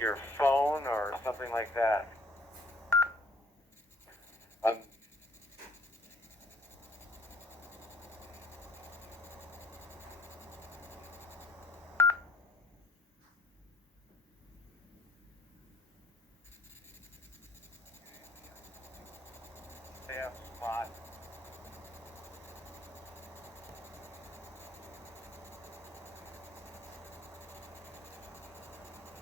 your phone or something like that? They have spot.